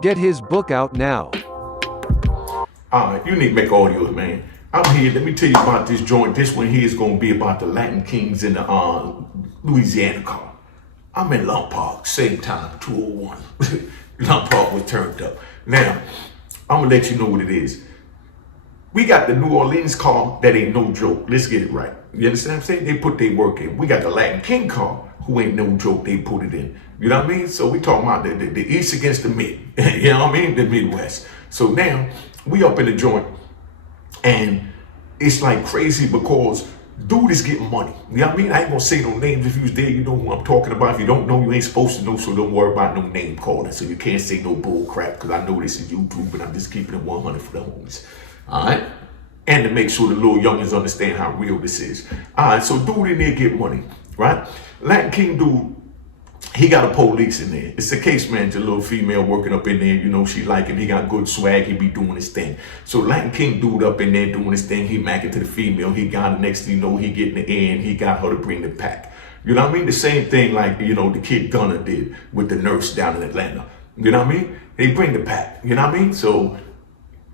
Get his book out now. Unique Mecca audio, man. I'm here. Let me tell you about this joint. This one here is going to be about the Latin Kings in the Louisiana car. I'm in Lump Park, same time, 201. Lump Park was turned up. Now, I'm going to let you know what it is. We got the New Orleans car that ain't no joke. Let's get it right. You understand what I'm saying? They put their work in. We got the Latin King car, who ain't no joke. They put it in. You know what I mean? So we talking about the East against the Mid. You know what I mean? The Midwest. So now, we up in the joint, and it's like crazy because dude is getting money. You know what I mean? I ain't gonna say no names. If you was there, you know who I'm talking about. If you don't know, you ain't supposed to know, so don't worry about no name calling. So you can't say no bull crap, because I know this is YouTube, but I'm just keeping it 100 for the homies. All right? And to make sure the little youngins understand how real this is. All right, so dude in there get money, right? Latin King dude, he got a police in there. It's a case manager, little female working up in there. You know, she like him. He got good swag. He be doing his thing. So Latin King dude up in there doing his thing. He macking to the female. He got the next thing you know, he getting the end. He got her to bring the pack. You know what I mean? The same thing like, you know, the kid Gunner did with the nurse down in Atlanta. You know what I mean? They bring the pack. You know what I mean? So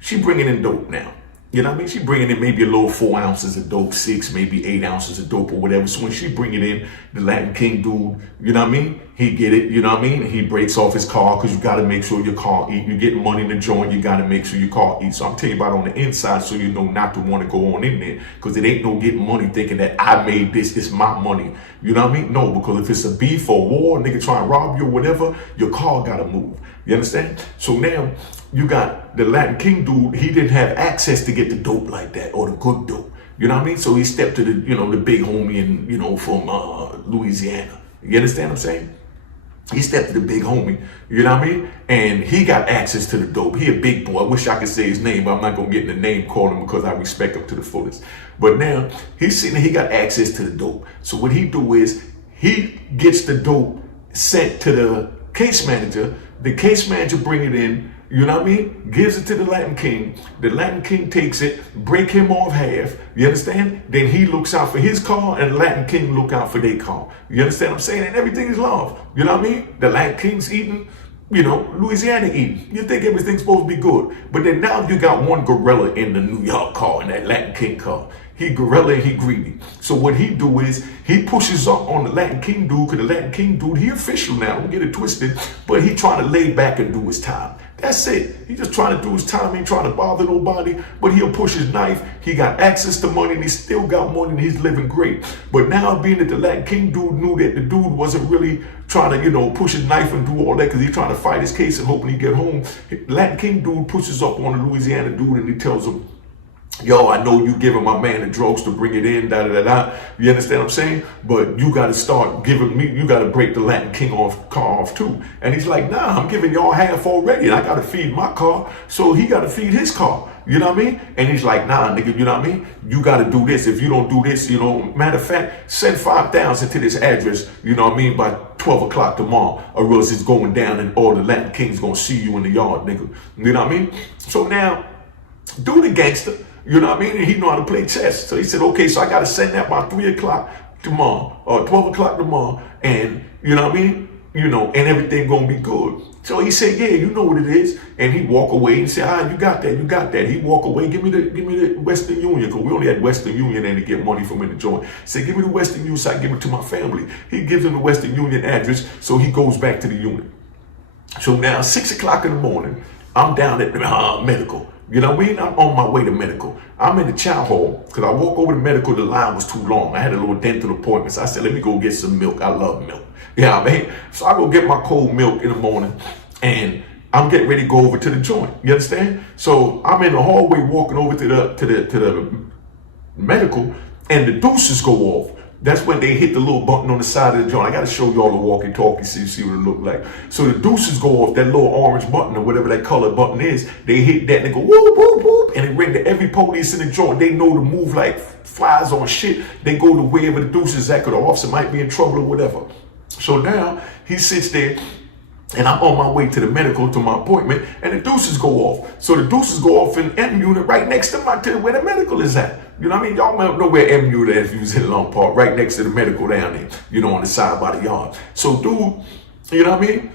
she bringing in dope now. You know what I mean? She bringing in maybe a little 4 ounces of dope, 6, maybe 8 ounces of dope or whatever. So when she bring it in, the Latin King dude, you know what I mean? He get it, you know what I mean? He breaks off his car because you got to make sure your car eat. You get money in the joint, you got to make sure your car eats. So I'm telling you about on the inside so you know not to want to go on in there, because it ain't no getting money thinking that I made this, it's my money. You know what I mean? No, because if it's a beef or war, nigga try and rob you or whatever, your car got to move. You understand? So now you got the Latin King dude, he didn't have access to get the dope like that, or the good dope. You know what I mean? So he stepped to the, you know, the big homie in, you know, from Louisiana. You understand what I'm saying? He stepped to the big homie, you know what I mean? And he got access to the dope. He a big boy. I wish I could say his name, but I'm not going to get in the name calling because I respect him to the fullest. But now, he's sitting there, he got access to the dope. So what he do is, he gets the dope sent to the case manager. The case manager bring it in, you know what I mean? Gives it to the Latin King. The Latin King takes it, break him off half. You understand? Then he looks out for his car, and the Latin King look out for their car. You understand what I'm saying? And everything is love. You know what I mean? The Latin King's eating, you know, Louisiana eating. You think everything's supposed to be good. But then now you got one gorilla in the New York car, in that Latin King car. He gorilla and he greedy. So what he do is, he pushes up on the Latin King dude, because the Latin King dude, he official now, don't get it twisted, but he trying to lay back and do his time. That's it. He just trying to do his time, ain't trying to bother nobody, but he'll push his knife. He got access to money, and he still got money, and he's living great. But now, being that the Latin King dude knew that the dude wasn't really trying to, you know, push his knife and do all that, because he's trying to fight his case and hoping he get home, Latin King dude pushes up on the Louisiana dude, and he tells him, yo, I know you giving my man the drugs to bring it in, da-da-da-da. You understand what I'm saying? But you got to start giving me, you got to break the Latin King car off too. And he's like, nah, I'm giving y'all half already. And I got to feed my car, so he got to feed his car. You know what I mean? And he's like, nah, nigga, you know what I mean? You got to do this. If you don't do this, you know, matter of fact, send 5,000 to this address, you know what I mean, by 12 o'clock tomorrow, or else it's going down and all the Latin King's going to see you in the yard, nigga. You know what I mean? So now, do the gangster. You know what I mean? And he know how to play chess. So he said, okay, so I got to send that by 3 o'clock tomorrow, or 12 o'clock tomorrow. And you know what I mean? You know, and everything going to be good. So he said, yeah, you know what it is. And he walk away and say, you got that, you got that. He walk away, give me the Western Union, because we only had Western Union and to get money from in the joint. Say, give me the Western Union so I give it to my family. He gives him the Western Union address, so he goes back to the unit. So now, 6 o'clock in the morning, I'm down at the medical. You know what I mean? I'm on my way to medical. I'm in the chow hall, because I walk over to medical, the line was too long. I had a little dental appointment, so I said, let me go get some milk. I love milk. Yeah, I mean, so I go get my cold milk in the morning, and I'm getting ready to go over to the joint. You understand? So I'm in the hallway walking over to the medical, and the deuces go off. That's when they hit the little button on the side of the joint. I got to show y'all the walkie-talkie so you see what it look like. So the deuces go off, that little orange button or whatever that color button is. They hit that and they go whoop, whoop, whoop. And it ring to every police in the joint. They know to move like flies on shit. They go to wherever the deuces at, because the officer might be in trouble or whatever. So now he sits there, and I'm on my way to the medical, to my appointment, and the deuces go off. So the deuces go off in M unit right next to where the medical is at. You know what I mean? Y'all know where M unit is if you was in Long Park, right next to the medical down there, you know, on the side by the yard. So dude, you know what I mean?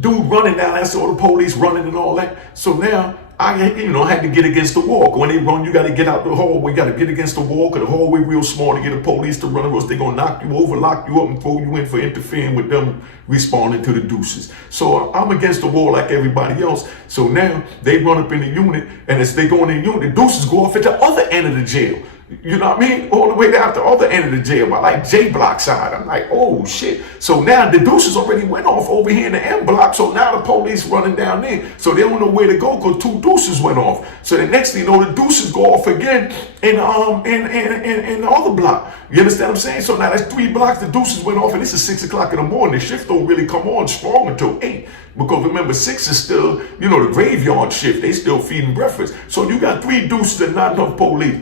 dude running down, that's all the police running and all that. So now I had to get against the wall. When they run, you got to get out the hallway. You got to get against the wall because the hallway real small to get the police to run, or else they're going to knock you over, lock you up, and throw you in for interfering with them responding to the deuces. So I'm against the wall like everybody else. So now they run up in the unit, and as they go in the unit, the deuces go off at the other end of the jail. You know what I mean? All the way down to the other end of the jail, by like J block side. I'm like, oh shit. So now the deuces already went off over here in the M block. So now the police running down there. So they don't know where to go because 2 deuces went off. So the next thing you know, the deuces go off again in the other block. You understand what I'm saying? So now that's 3 blocks. The deuces went off, and this is 6 o'clock in the morning. The shift don't really come on strong until 8. Because remember, 6 is still, the graveyard shift. They still feeding breakfast. So you got 3 deuces and not enough police.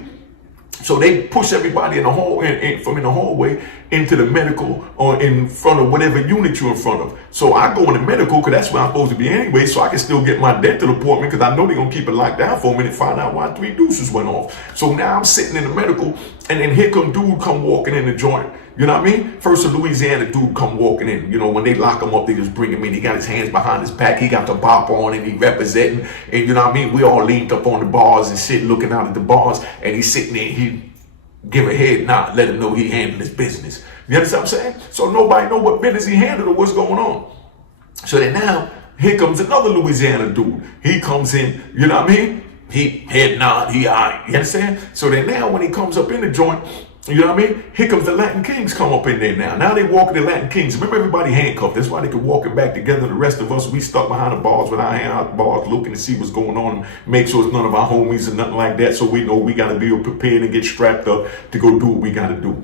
So they push everybody in the hall, from in the hallway into the medical or in front of whatever unit you're in front of. So I go in the medical because that's where I'm supposed to be anyway, so I can still get my dental appointment because I know they're going to keep it locked down for a minute and find out why 3 deuces went off. So now I'm sitting in the medical, and then here come dude come walking in the joint. You know what I mean? First a Louisiana dude come walking in. When they lock him up, they just bring him in. He got his hands behind his back. He got the bop on and he representing. And you know what I mean? We all leaned up on the bars and shit, looking out at the bars. And he's sitting there, he give a head nod, let him know he handled his business. You understand what I'm saying? So nobody know what business he handled or what's going on. So then now, here comes another Louisiana dude. He comes in, you know what I mean? He head nod, he all right. You understand? So then now when he comes up in the joint, you know what I mean? Here comes the Latin Kings come up in there now. Now they walking the Latin Kings. Remember, everybody handcuffed. That's why they can walk it back together. The rest of us, we stuck behind the bars with our hand out the bars, looking to see what's going on, make sure it's none of our homies and nothing like that. So we know we got to be prepared and get strapped up to go do what we got to do.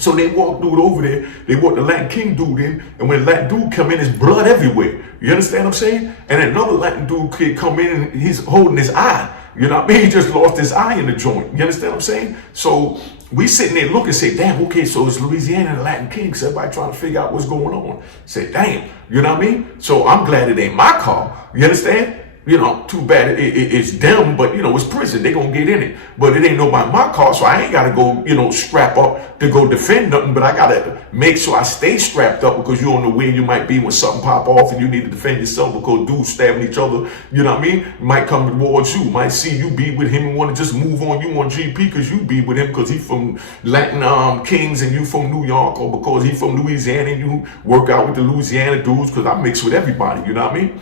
So they walk dude over there. They walk the Latin King dude in. And when the Latin dude come in, there's blood everywhere. You understand what I'm saying? And then another Latin dude kid come in and he's holding his eye. You know what I mean? He just lost his eye in the joint. You understand what I'm saying? So we sitting there looking, say, damn, okay, so it's Louisiana and the Latin Kings. Everybody trying to figure out what's going on. Say, damn, you know what I mean? So I'm glad it ain't my car. You understand? Too bad it's them, but it's prison. They gonna get in it. But it ain't nobody my car, so I ain't gotta go, strap up to go defend nothing, but I gotta make sure I stay strapped up because you don't know where you might be when something pop off and you need to defend yourself because dudes stabbing each other, you know what I mean? Might come towards you, might see you be with him and want to just move on you on GP because you be with him because he from Latin Kings and you from New York, or because he from Louisiana and you work out with the Louisiana dudes because I mix with everybody, you know what I mean?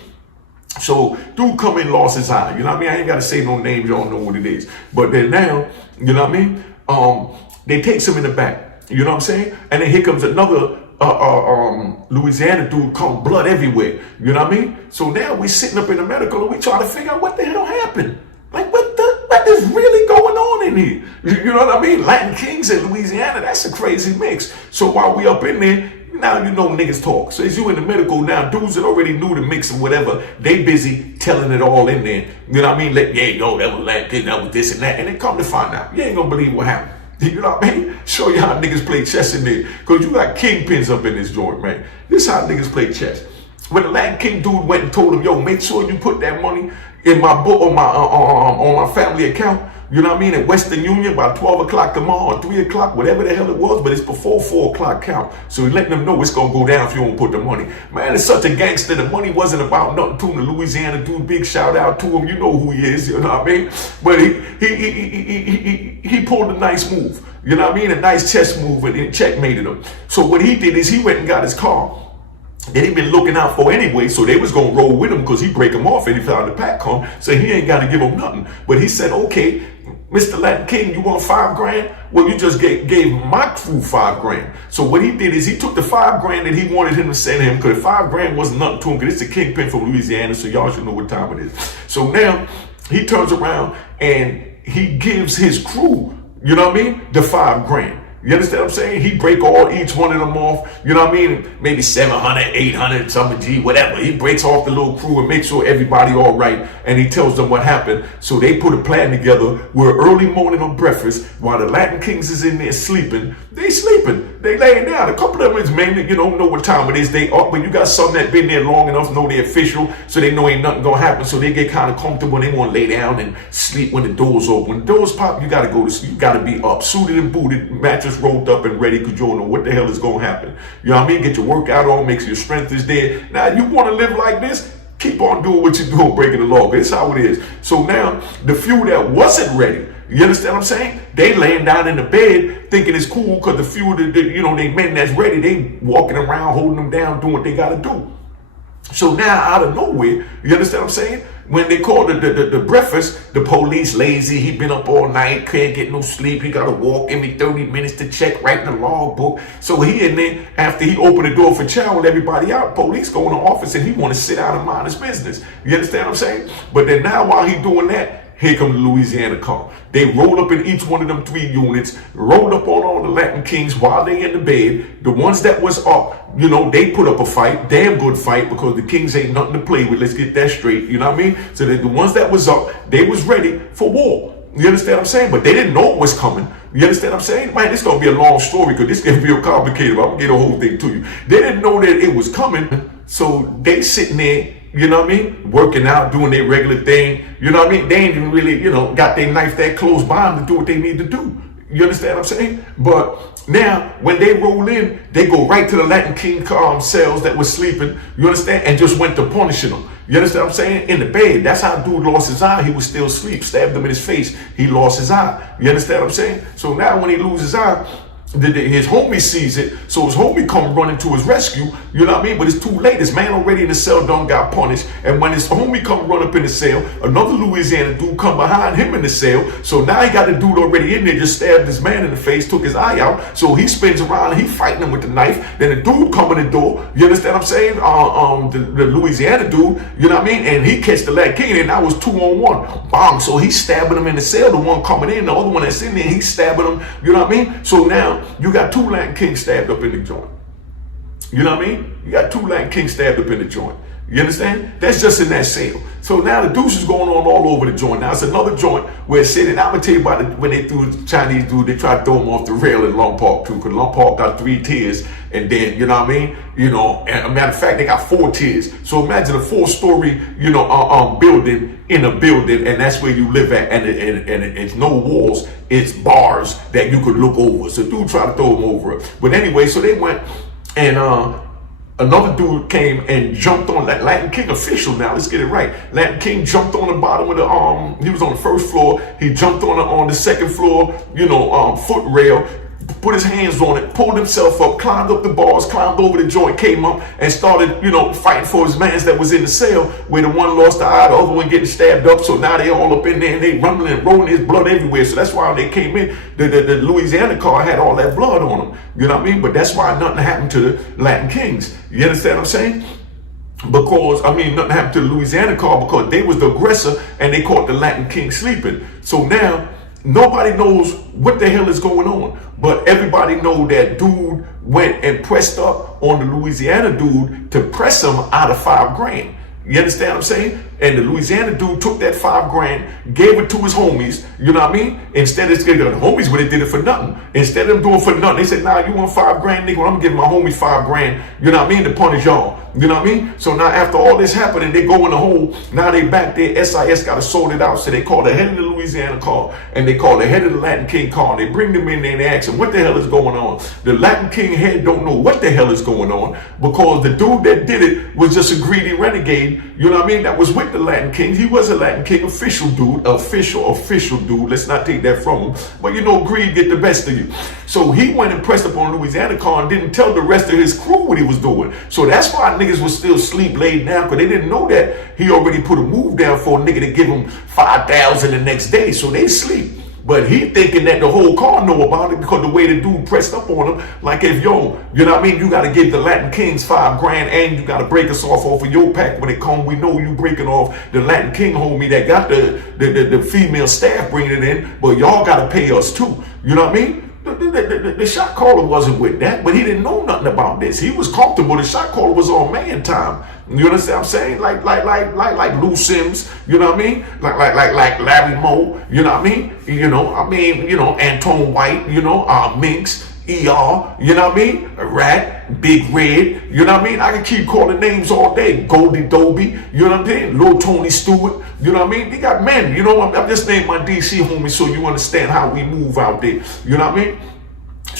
So dude come in, lost his eye, you know what I mean? I ain't got to say no names, y'all know what it is. But then now, you know what I mean? They takes him in the back, you know what I'm saying? And then here comes another Louisiana dude, come blood everywhere, you know what I mean? So now we sitting up in the medical and we try to figure out what the hell happened. Like what is really going on in here? You know what I mean? Latin Kings and Louisiana, that's a crazy mix. So while we up in there, now niggas talk. So as you in the medical now, dudes that already knew the mix and whatever, they busy telling it all in there. You know what I mean? That was Latin, that was this and that. And then come to find out, you ain't gonna believe what happened. You know what I mean? Show you how niggas play chess in there. Because you got kingpins up in this joint, man. This is how niggas play chess. When the Latin King dude went and told him, yo, make sure you put that money in my book on my family account, you know what I mean, at Western Union by 12 o'clock tomorrow or 3 o'clock, whatever the hell it was, but it's before 4 o'clock count. So he's letting them know it's going to go down if you don't put the money. Man, it's such a gangster. The money wasn't about nothing to him. The Louisiana dude, big shout out to him. You know who he is, you know what I mean? But he pulled a nice move, you know what I mean? A nice chess move and checkmated him. So what he did is he went and got his car that he been looking out for anyway, so they was gonna roll with him because he break him off and he found the pack come, so he ain't gotta give him nothing. But he said, okay, Mr. Latin King, you want $5 grand? Well, you just gave my crew $5 grand. So what he did is he took the $5 grand that he wanted him to send him, because $5 grand wasn't nothing to him, because it's a kingpin from Louisiana, so y'all should know what time it is. So now he turns around and he gives his crew, you know what I mean, the $5 grand. You understand what I'm saying? He break each one of them off, you know what I mean? Maybe 700, 800, something G, whatever. He breaks off the little crew and makes sure everybody all right. And he tells them what happened. So they put a plan together where early morning on breakfast, while the Latin Kings is in there sleeping, they sleeping. They laying down. A couple of them is mainly, know what time it is. They up, but you got some that been there long enough, know they're official, so they know ain't nothing gonna happen. So they get kind of comfortable and they want to lay down and sleep when the doors open. When the doors pop, you gotta go to sleep. You gotta be up, suited and booted, mattress just rolled up and ready because you don't know what the hell is going to happen. You know what I mean? Get your workout on, make sure your strength is there. Now, you want to live like this? Keep on doing what you're doing, breaking the law. It's how it is. So now, the few that wasn't ready, you understand what I'm saying? They laying down in the bed thinking it's cool because the few that, they men that's ready, they walking around, holding them down, doing what they got to do. So now, out of nowhere, you understand what I'm saying? When they call the breakfast, the police lazy, he been up all night, can't get no sleep, he got to walk every 30 minutes to check, write the log book. So he in there, after he opened the door for chow and everybody out, police go in the office and he want to sit down and mind his business. You understand what I'm saying? But then now while he doing that, here come the Louisiana car. They rolled up in each one of them 3 units, rolled up on all the Latin Kings while they in the bed. The ones that was up, they put up a fight, damn good fight, because the Kings ain't nothing to play with. Let's get that straight, you know what I mean? So the ones that was up, they was ready for war. You understand what I'm saying? But they didn't know it was coming. You understand what I'm saying? Man, this is going to be a long story because this is real complicated. I'm going to get the whole thing to you. They didn't know that it was coming. So they sitting there, you know what I mean? Working out, doing their regular thing. You know what I mean? They ain't even really, got their knife that close by them to do what they need to do. You understand what I'm saying? But now, when they roll in, they go right to the Latin King cells that was sleeping, you understand? And just went to punishing them. You understand what I'm saying? In the bed. That's how dude lost his eye. He was still asleep. Stabbed him in his face. He lost his eye. You understand what I'm saying? So now when he loses his eye, his homie sees it, so his homie come running to his rescue, you know what I mean? But it's too late. This man already in the cell done got punished. And when his homie come run up in the cell, another Louisiana dude come behind him in the cell. So now he got the dude already in there, just stabbed this man in the face, took his eye out. So he spins around and he fighting him with the knife. Then the dude come in the door, you understand what I'm saying? The Louisiana dude, you know what I mean? And he catch the Latin King, and that was 2-on-1. Bang! So he's stabbing him in the cell. The one coming in, the other one that's in there, he's stabbing him. You know what I mean? So now you got 2 Latin Kings stabbed up in the joint. You know what I mean? You got 2 Latin Kings stabbed up in the joint. You understand? That's just in that cell. So now the deuce is going on all over the joint. Now it's another joint where it's sitting. I'm gonna tell you about it. When they threw the Chinese dude, they tried to throw him off the rail in Long Park too, because Long Park got 3 tiers, and then you know what I mean. And a matter of fact, they got 4 tiers. So imagine a 4-story, building in a building, and that's where you live at, and it's no walls, it's bars that you could look over. So dude tried to throw him over. But anyway, so they went and another dude came and jumped on that Latin King official. Now let's get it right. Latin King jumped on the bottom of the he was on the 1st floor. He jumped on the 2nd floor, foot rail, put his hands on it, pulled himself up, climbed up the bars, climbed over the joint, came up and started, fighting for his mans that was in the cell, where the one lost the eye, the other one getting stabbed up. So now they all up in there and they rumbling and rolling, his blood everywhere. So that's why when they came in, the Louisiana car had all that blood on them. You know what I mean? But that's why nothing happened to the Latin Kings. You understand what I'm saying? Nothing happened to the Louisiana car because they was the aggressor and they caught the Latin King sleeping. So now nobody knows what the hell is going on, but everybody know that dude went and pressed up on the Louisiana dude to press him out of $5,000. You understand what I'm saying? And the Louisiana dude took that $5,000, gave it to his homies, you know what I mean? Instead of the homies would have did it for nothing. Instead of them doing it for nothing, they said, nah, you want $5,000, nigga? Well, I'm giving my homie $5,000, you know what I mean, to punish y'all. You know what I mean? So now after all this happening, they go in the hole. Now they back there. SIS got to sort it out. So they call the head of the Louisiana car and they call the head of the Latin King car. They bring them in there and they ask them, what the hell is going on? The Latin King head don't know what the hell is going on because the dude that did it was just a greedy renegade, you know what I mean, that was with the Latin King. He was a Latin King official dude, official dude. Let's not take that from him. But greed get the best of you. So he went and pressed up on Louisiana car and didn't tell the rest of his crew what he was doing. So that's why niggas was still sleep laid down, because they didn't know that he already put a move down for a nigga to give him 5,000 the next day. So they sleep. But he thinking that the whole car know about it because the way the dude pressed up on him, like if you know what I mean, you got to give the Latin Kings $5,000 and you got to break us off of your pack when it come. We know you breaking off the Latin King homie that got the female staff bringing it in, but y'all got to pay us too. You know what I mean? The shot caller wasn't with that, but he didn't know nothing about this. He was comfortable. The shot caller was on man time. You understand what I'm saying? Like Lou Sims, you know what I mean? Like Larry Moe, you know what I mean? Antoine White, Minx, ER, you know what I mean? Rat, Big Red, you know what I mean? I can keep calling names all day. Goldie Dobie, you know what I'm saying? Lil Tony Stewart, you know what I mean? They got men, I'm just naming my DC homies so you understand how we move out there, you know what I mean?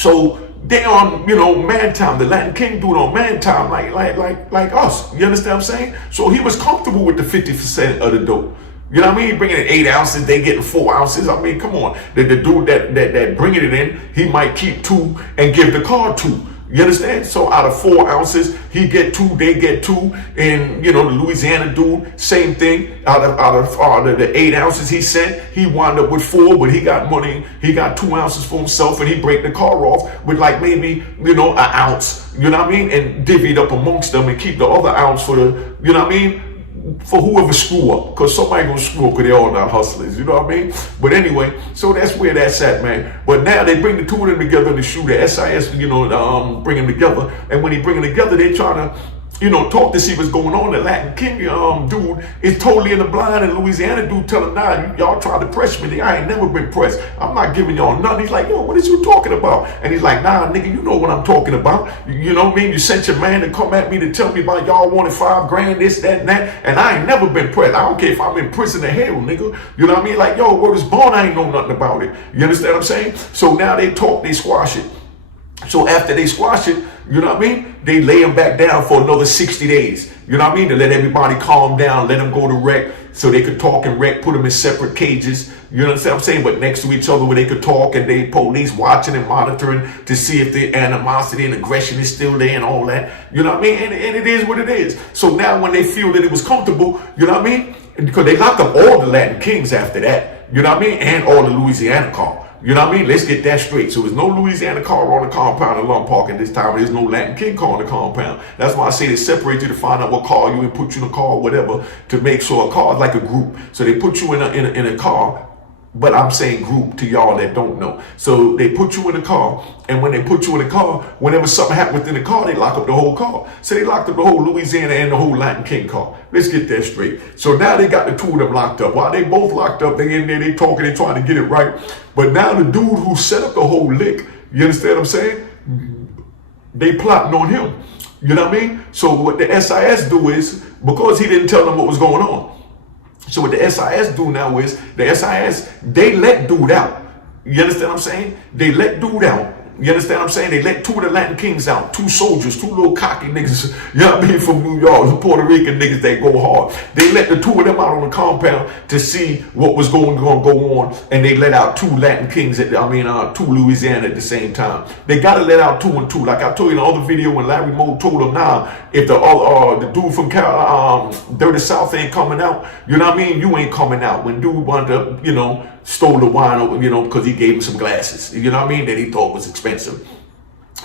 So they on, man time. The Latin King dude on man time, like us. You understand what I'm saying? So he was comfortable with the 50% of the dope. You know what I mean? Bringing in 8 ounces, they getting 4 ounces. I mean, come on. The dude that bringing it in, he might keep 2 and give the car 2. You understand? So out of 4 ounces, he get 2, they get 2, and the Louisiana dude, same thing. Out of the 8 ounces he sent, he wound up with 4, but he got money. He got 2 ounces for himself, and he break the car off with like maybe an ounce. You know what I mean? And divvy it up amongst them and keep the other ounce for the for whoever screw up, because somebody gonna screw up because they all not hustlers, you know what I mean? But anyway, so that's where that's at, man. But now they bring the two of them together in the shoe, the SIS, bring them together, and when he bring them together, they trying to talk to see what's going on. The Latin King dude is totally in the blind, and Louisiana dude tell him, nah, y'all try to press me. I ain't never been pressed. I'm not giving y'all nothing. He's like, yo, what is you talking about? And he's like, nah, nigga, you know what I'm talking about. You know what I mean? You sent your man to come at me to tell me about y'all wanted $5 grand, this, that, and that, and I ain't never been pressed. I don't care if I'm in prison or hell, nigga. You know what I mean? Like, yo, word is born, I ain't know nothing about it. You understand what I'm saying? So now they talk, they squash it. So after they squash it, you know what I mean? They lay him back down for another 60 days. You know what I mean? To let everybody calm down, let them go to rec so they could talk and rec, put them in separate cages. You know what I'm saying? But next to each other where they could talk, and they police watching and monitoring to see if the animosity and aggression is still there and all that. You know what I mean? And it is what it is. So now when they feel that it was comfortable, you know what I mean? Because they locked up all the Latin Kings after that. You know what I mean? And all the Louisiana car. You know what I mean? Let's get that straight. So there's no Louisiana car on the compound in Lum Park at this time. There's no Latin King car on the compound. That's why I say they separate you to find out what car you and put you in a car or whatever, to make sure a car is like a group. So they put you in a car, but I'm saying group to y'all that don't know. So they put you in a car, and when they put you in a car, whenever something happens within the car, they lock up the whole car. So they locked up the whole Louisiana and the whole Latin King car. Let's get that straight. So now they got the two of them locked up. While they both locked up, they in there, they talking, they trying to get it right. But now the dude who set up the whole lick, you understand what I'm saying? They plotting on him. You know what I mean? So what the SIS do is, because he didn't tell them what was going on, so what the SIS do now is, the SIS, they let dude out. You understand what I'm saying? They let dude out. You understand what I'm saying? They let two of the Latin Kings out, 2 soldiers, 2 little cocky niggas, you know what I mean, from New York, the Puerto Rican niggas that go hard. They let the 2 of them out on the compound to see what was going to go on, and they let out 2 Latin Kings, 2 Louisiana at the same time. They got to let out 2 and 2. Like I told you in the other video when Larry Moe told them, nah, if the dude from Dirty South ain't coming out, you know what I mean, you ain't coming out. When dude wound up, stole the wine, because he gave him some glasses, you know what I mean, that he thought was expensive.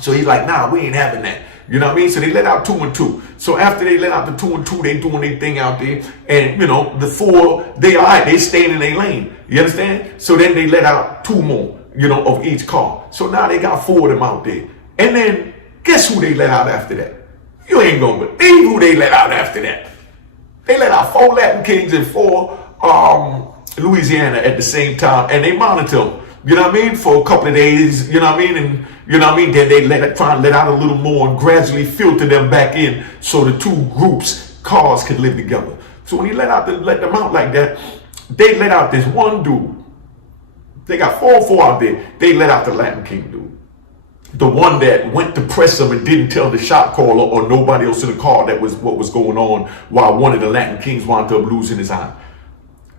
So he's like, nah, we ain't having that. You know what I mean? So they let out 2 and 2. So after they let out the 2 and 2, they doing their thing out there. And, the 4, they all right, they staying in their lane. You understand? So then they let out 2 more, of each car. So now they got 4 of them out there. And then guess who they let out after that? You ain't gonna believe who they let out after that. They let out 4 Latin Kings and 4 Louisiana at the same time, and they monitor them, you know what I mean, for a couple of days, you know what I mean, and then they try and let out a little more and gradually filter them back in so the 2 groups, cars, can live together. So when he let them out like that, they let out this one dude. They got 4 out there. They let out the Latin King dude. The one that went to press him and didn't tell the shot caller or nobody else in the car that was what was going on, while one of the Latin Kings wound up losing his eye.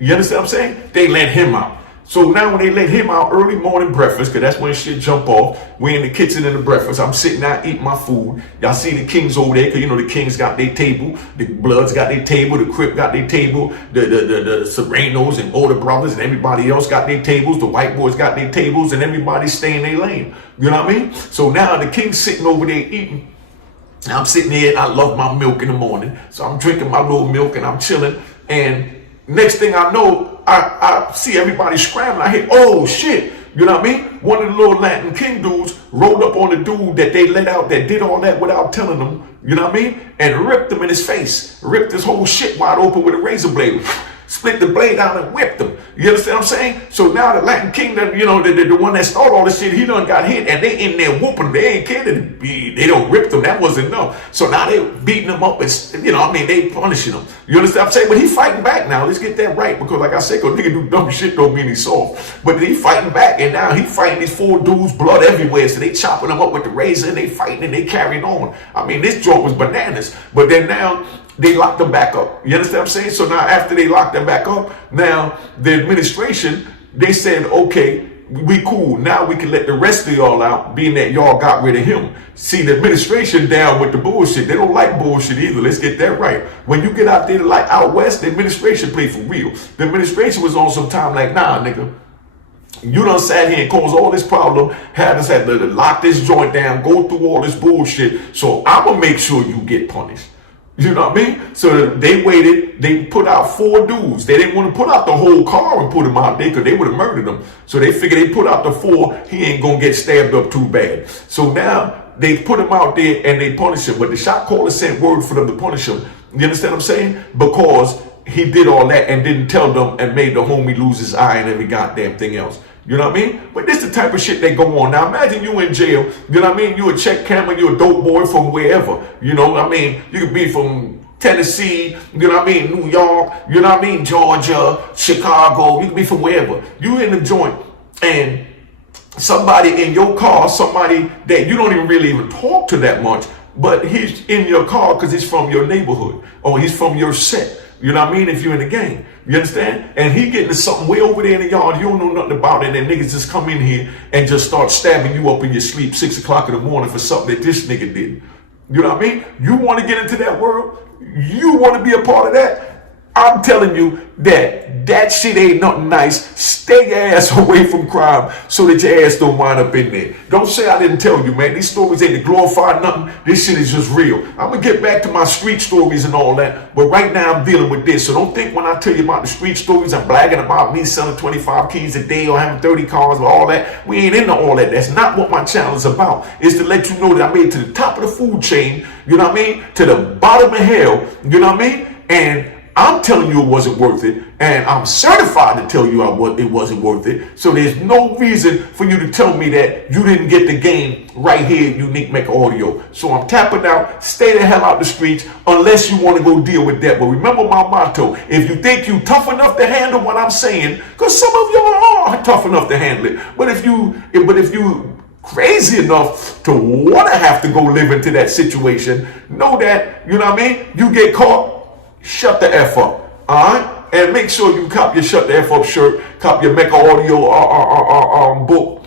You understand what I'm saying? They let him out. So now when they let him out, early morning breakfast, because that's when shit jump off, we in the kitchen in the breakfast, I'm sitting out eating my food. Y'all see the Kings over there, because the Kings got their table, the Bloods got their table, the Crip got their table, the Serenos and older brothers and everybody else got their tables, the white boys got their tables, and everybody stay in their lane. You know what I mean? So now the King's sitting over there eating. And I'm sitting there and I love my milk in the morning. So I'm drinking my little milk and I'm chilling. And next thing I know, I see everybody scrambling. I hear, oh shit, you know what I mean? One of the little Latin King dudes rolled up on the dude that they let out that did all that without telling them, you know what I mean? And ripped him in his face, ripped his whole shit wide open with a razor blade. split the blade down and whipped them. You understand what I'm saying? So now the Latin King, the one that started all this shit, he done got hit, and they in there whooping. They ain't kidding. They don't rip them. That wasn't enough. So now they beating them up, and they punishing them. You understand what I'm saying? But he fighting back now. Let's get that right, because like I said, cause nigga do dumb shit don't mean he's soft. But he fighting back, and now he fighting these 4 dudes, blood everywhere. So they chopping them up with the razor, and they fighting, and they carrying on. I mean, this joint was bananas. But then now they locked them back up. You understand what I'm saying? So now after they locked them back up, now the administration, they said, okay, we cool. Now we can let the rest of y'all out, being that y'all got rid of him. See, the administration down with the bullshit. They don't like bullshit either. Let's get that right. When you get out there like out west, the administration play for real. The administration was on some time like, nah, nigga. You done sat here and caused all this problem, had us had to lock this joint down, go through all this bullshit. So I'm going to make sure you get punished. You know what I mean? So they waited. They put out 4 dudes. They didn't want to put out the whole car and put him out there because they would have murdered him. So they figured they put out the 4. He ain't going to get stabbed up too bad. So now they put him out there and they punish him. But the shot caller sent word for them to punish him. You understand what I'm saying? Because he did all that and didn't tell them and made the homie lose his eye and every goddamn thing else. You know what I mean? But this is the type of shit that go on. Now imagine you in jail. You know what I mean? You a check camera, you a dope boy from wherever. You know what I mean? You could be from Tennessee, you know what I mean? New York, you know what I mean? Georgia, Chicago, you could be from wherever. You in the joint and somebody in your car, somebody that you don't even talk to that much, but he's in your car because he's from your neighborhood or he's from your set. You know what I mean? If you're in the gang, you understand? And he getting to something way over there in the yard, you don't know nothing about it, and niggas just come in here and just start stabbing you up in your sleep 6 o'clock in the morning for something that this nigga did. You know what I mean? You want to get into that world? You want to be a part of that? I'm telling you that shit ain't nothing nice. Stay your ass away from crime so that your ass don't wind up in there. Don't say I didn't tell you, man. These stories ain't to glorify nothing. This shit is just real. I'm going to get back to my street stories and all that, but right now I'm dealing with this. So don't think when I tell you about the street stories, I'm bragging about me selling 25 keys a day or having 30 cars or all that. We ain't into all that. That's not what my channel is about. It's to let you know that I made it to the top of the food chain, you know what I mean? To the bottom of hell, you know what I mean? And I'm telling you it wasn't worth it, and I'm certified to tell you it wasn't worth it. So there's no reason for you to tell me that you didn't get the game right here at Unique Mecca Audio. So I'm tapping out. Stay the hell out the streets unless you want to go deal with that. But remember my motto: if you think you tough enough to handle what I'm saying, because some of y'all are tough enough to handle it, but if you crazy enough to want to have to go live into that situation, know that, you know what I mean, you get caught. Shut the F up, all right? And make sure you cop your Shut the F Up shirt, cop your Mecca Audio book,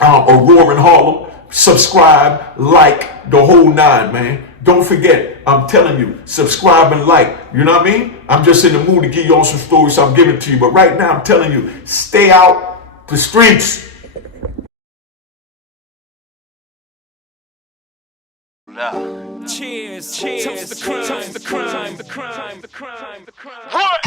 Roaring Harlem. Subscribe, like, the whole 9, man. Don't forget, I'm telling you, subscribe and like. You know what I mean? I'm just in the mood to give you all some stories, so I'm giving it to you. But right now, I'm telling you, stay out the streets. Cheers, cheers, toast the crime, toast the crime, the crime, the crime, the crime. What?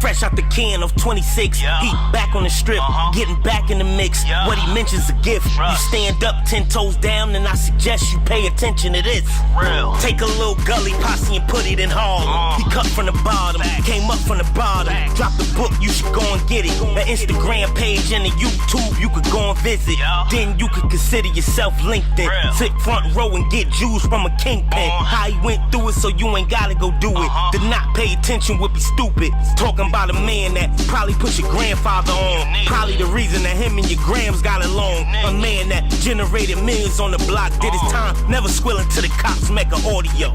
Fresh out the can of 26, yeah. He back on the strip, getting back in the mix. Yeah. What he mentions a gift. Bruh. You stand up 10 toes down, and I suggest you pay attention to this. Real. Take a little gully posse and put it in Harlem. He cut from the bottom, came up from the bottom. Drop the book, you should go and get it. The Instagram page and the YouTube, you could go and visit. Yeah. Then you could consider yourself LinkedIn. Real. Sit front row and get Jews from a kingpin. How he went through it, so you ain't gotta go do it. To not pay attention would be stupid. Talking about a man that probably put your grandfather on. Probably the reason that him and your grams got along. A man that generated millions on the block, did his time, never squilling to the cops. Mecca Audio.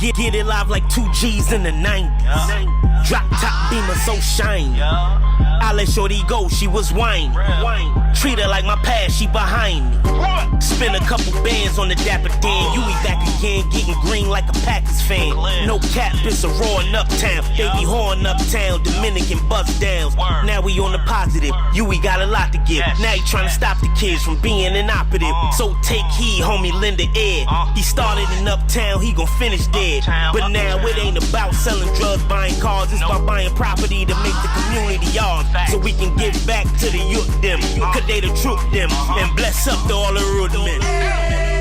Get it live like 2 G's in the 90s. Drop top beamer so shiny. I let shorty go, she was whining. Treat her like my past, she behind me. Spend a couple bands on the Dapper Dan. You be back again, getting green like a Packers fan. No cap, it's a raw in Uptown. They be horn Uptown, Dominican bust downs. Now we on the positive, we got a lot to give. Now he tryna stop the kids from being inoperative. So take heed, homie, lend a ear. He started in Uptown, he gon' finish dead. But now it ain't about selling drugs, buying cars. It's about buying property to make the community ours. So we can give back to the youth them. Cause they the truth them. And bless up to all the root men.